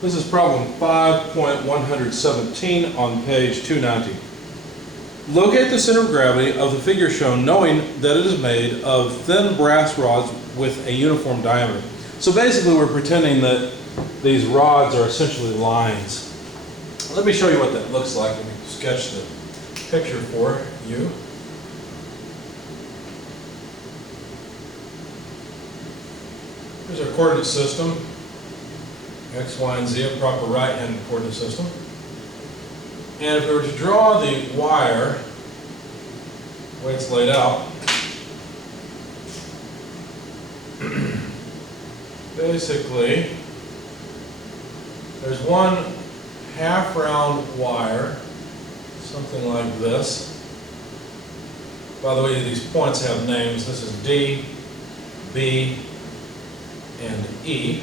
This is problem 5.117 on page 290. Locate the center of gravity of the figure shown knowing that it is made of thin brass rods with a uniform diameter. So basically we're pretending that these rods are essentially lines. Let me show you what that looks like. Let me sketch the picture for you. Here's our coordinate system. X, Y, and Z, a proper right-hand coordinate system. And if we were to draw the wire, the way it's laid out, basically, there's one half-round wire, something like this. By the way, these points have names. This is D, B, and E.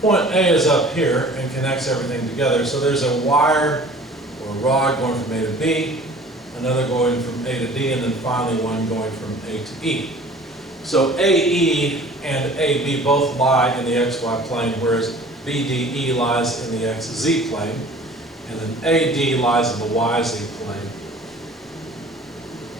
Point A is up here and connects everything together. So there's a wire or rod going from A to B, another going from A to D, and then finally one going from A to E. So AE and AB both lie in the XY plane, whereas BDE lies in the XZ plane, and then AD lies in the YZ plane.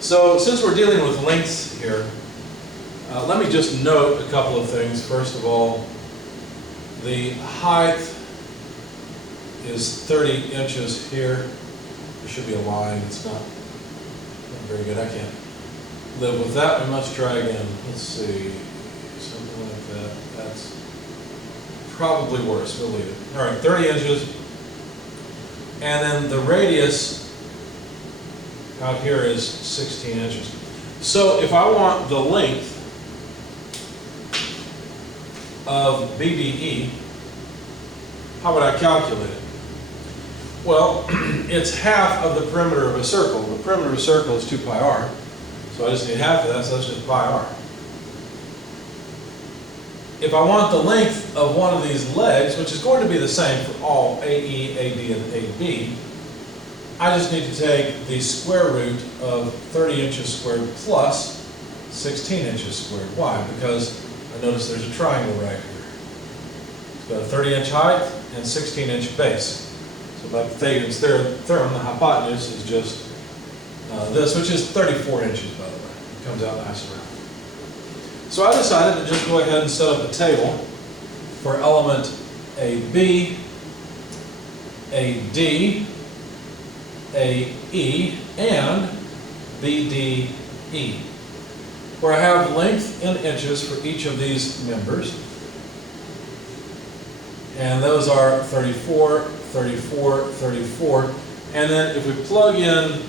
So since we're dealing with lengths here, let me just note a couple of things. First of all, the height is 30 inches here. There should be a line. It's not very good. I can't live with that. We must try again. Let's see. Something like that. That's probably worse. We'll leave it. All right, 30 inches. And then the radius out here is 16 inches. So if I want the length of BDE, how would I calculate it? Well, it's half of the perimeter of a circle. The perimeter of a circle is 2 pi r. So I just need half of that, so that's just pi r. If I want the length of one of these legs, which is going to be the same for all AE, AD, and AB, I just need to take the square root of 30 inches squared plus 16 inches squared. Why? Because I notice there's a triangle right here. It's got a 30-inch height and 16-inch base. So by Pythagorean's theorem, the hypotenuse is just this, which is 34 inches, by the way. It comes out nice and round. So I decided to just go ahead and set up a table for element AB, AD, AE, and BDE, where I have length in inches for each of these members. And those are 34, 34, 34. And then if we plug in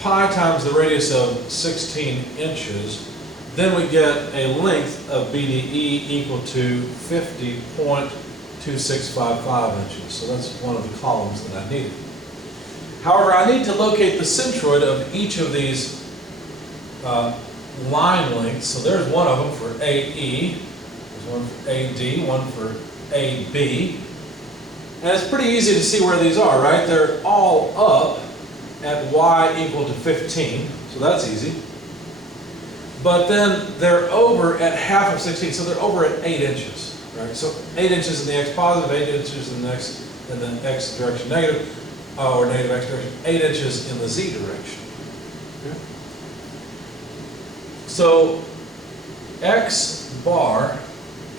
pi times the radius of 16 inches, then we get a length of BDE equal to 50.2655 inches. So that's one of the columns that I needed. However, I need to locate the centroid of each of these line lengths. So there's one of them for AE, there's one for AD, one for AB. And it's pretty easy to see where these are, right? They're all up at y equal to 15, so that's easy. But then they're over at half of 16, so they're over at 8 inches, right? So 8 inches in the x positive, 8 inches in the x direction negative, or negative x direction, 8 inches in the z direction. Okay. So x bar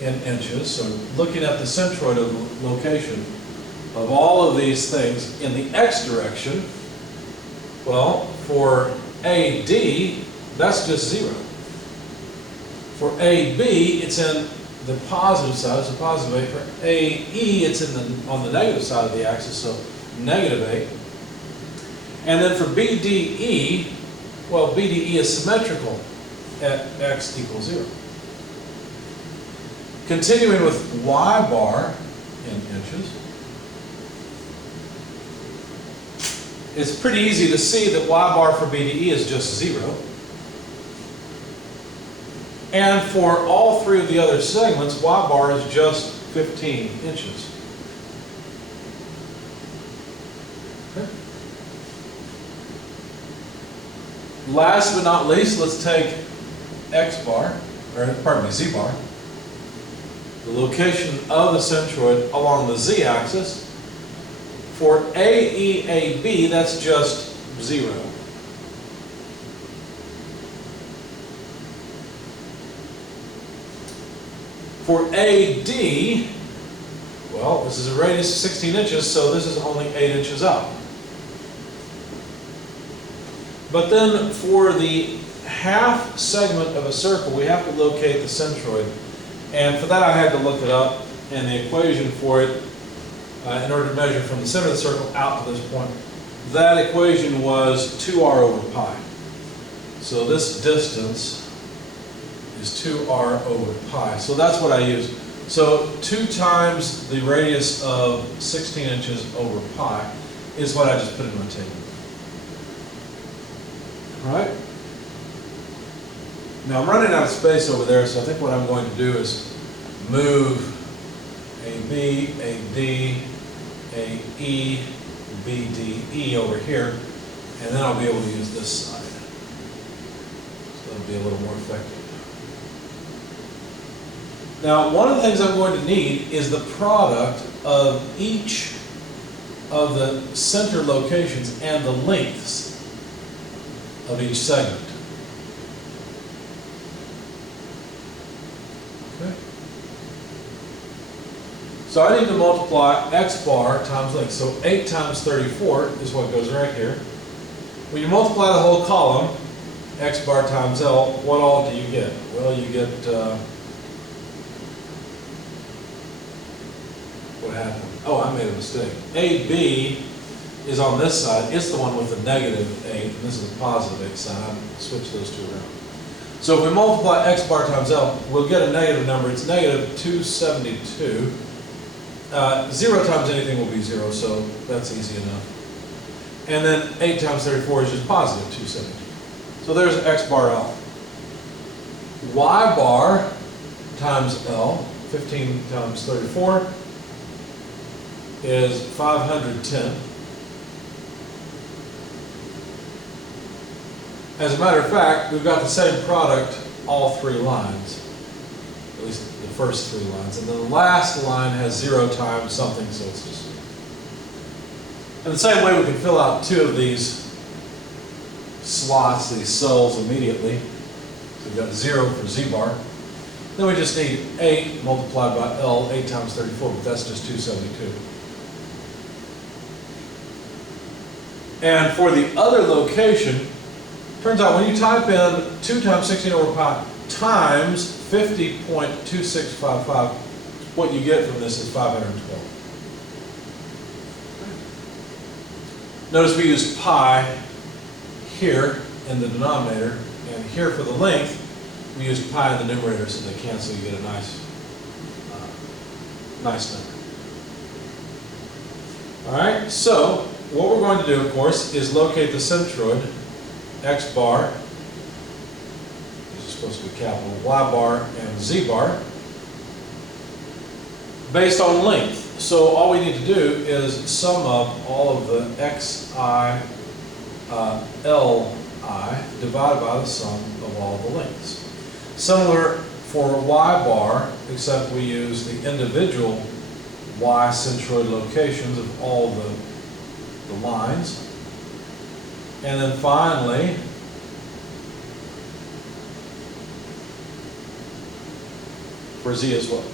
in inches, so looking at the centroid of the location of all of these things in the x direction, well, for AD, that's just 0. For AB, it's in the positive side, so positive 8. For AE, it's on the negative side of the axis, so negative 8. And then for BDE, well, BDE is symmetrical at x equals 0. Continuing with y bar in inches, it's pretty easy to see that y bar for BDE is just 0. And for all three of the other segments, y bar is just 15 inches. Okay. Last but not least, let's take x bar, or pardon me, z bar. the location of the centroid along the z-axis. For AEAB, that's just 0. For AD, well, this is a radius of 16 inches, so this is only 8 inches up. But then for the half segment of a circle, we have to locate the centroid. And for that, I had to look it up, and the equation for it, in order to measure from the center of the circle out to this point, that equation was 2r over pi. So this distance is 2r over pi. So that's what I used. So 2 times the radius of 16 inches over pi is what I just put in my table. All right? Now I'm running out of space over there, so I think what I'm going to do is move AB, AD, AE, BDE over here, and then I'll be able to use this side. So that'll be a little more effective. Now, one of the things I'm going to need is the product of each of the center locations and the lengths of each segment. Okay. So I need to multiply x bar times length. So 8 times 34 is what goes right here. When you multiply the whole column, x bar times L, what all do you get? Well, you get, what happened? Oh, I made a mistake. AB is on this side. It's the one with the negative 8, and this is the positive 8 side. I switched those two around. So if we multiply x bar times L, we'll get a negative number. It's negative 272. 0 times anything will be 0, so that's easy enough. And then 8 times 34 is just positive 272. So there's x bar L. Y bar times L, 15 times 34, is 510. As a matter of fact, we've got the same product all 3 lines, at least the first 3 lines, and then the last line has 0 times something, so it's just. In the same way, we can fill out 2 of these slots, these cells immediately. So we've got 0 for z bar. Then we just need 8 multiplied by L, 8 times 34, but that's just 272. And for the other location, turns out when you type in 2 times 16 over pi times 50.2655, what you get from this is 512. Notice we used pi here in the denominator, and here for the length, we used pi in the numerator, so they cancel, you get a nice number. All right, so what we're going to do, of course, is locate the centroid, x bar, this is supposed to be capital, y bar, and z bar, based on length. So all we need to do is sum up all of the xi, li, divided by the sum of all the lengths. Similar for y bar, except we use the individual y centroid locations of all the lines. And then finally, for z as well.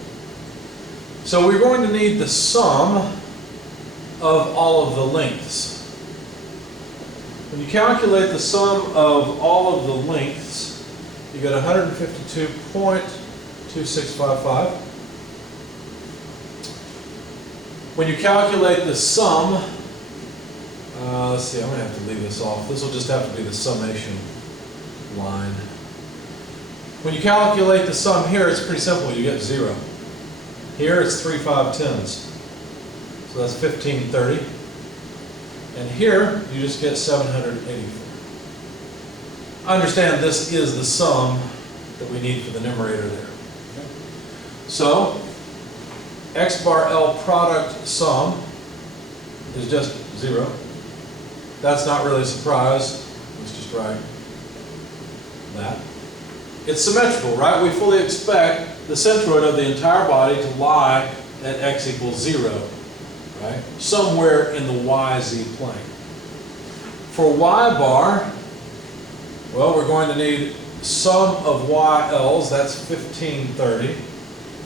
So we're going to need the sum of all of the lengths. When you calculate the sum of all of the lengths, you get 152.2655. When you calculate the sum, let's see, I'm going to have to leave this off. This will just have to be the summation line. When you calculate the sum here, it's pretty simple. You get 0. Here it's 3 5/10ths. So that's 1530. And here you just get 784. I understand this is the sum that we need for the numerator there. Okay. So x bar L product sum is just 0. That's not really a surprise. Let's just write that. It's symmetrical, right? We fully expect the centroid of the entire body to lie at x equals 0, right? Somewhere in the YZ plane. For y bar, well, we're going to need sum of YLs, that's 1530,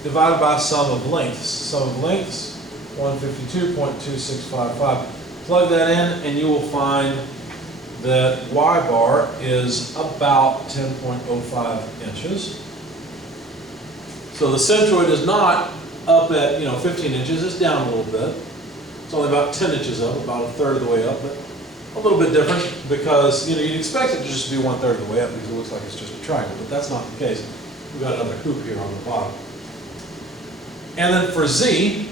divided by sum of lengths. Sum of lengths, 152.2655. Plug that in and you will find that y bar is about 10.05 inches. So the centroid is not up at 15 inches, it's down a little bit. It's only about 10 inches up, about a third of the way up, but a little bit different because you'd expect it to just be 1/3 of the way up because it looks like it's just a triangle, but that's not the case. We've got another hoop here on the bottom. And then for Z,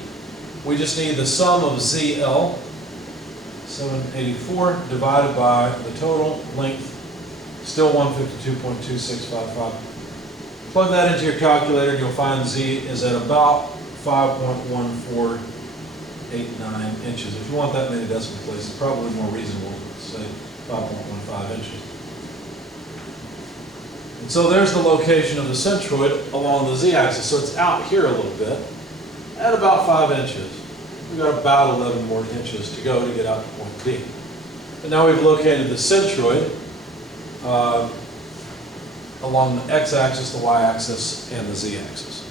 we just need the sum of ZL, 784, divided by the total length, still 152.2655. Plug that into your calculator and you'll find Z is at about 5.1489 inches. If you want that many decimal places, it's probably more reasonable to say 5.15 inches. And so there's the location of the centroid along the Z-axis. So it's out here a little bit at about 5 inches. We've got about 11 more inches to go to get out to point B. And now we've located the centroid along the x-axis, the y-axis, and the z-axis.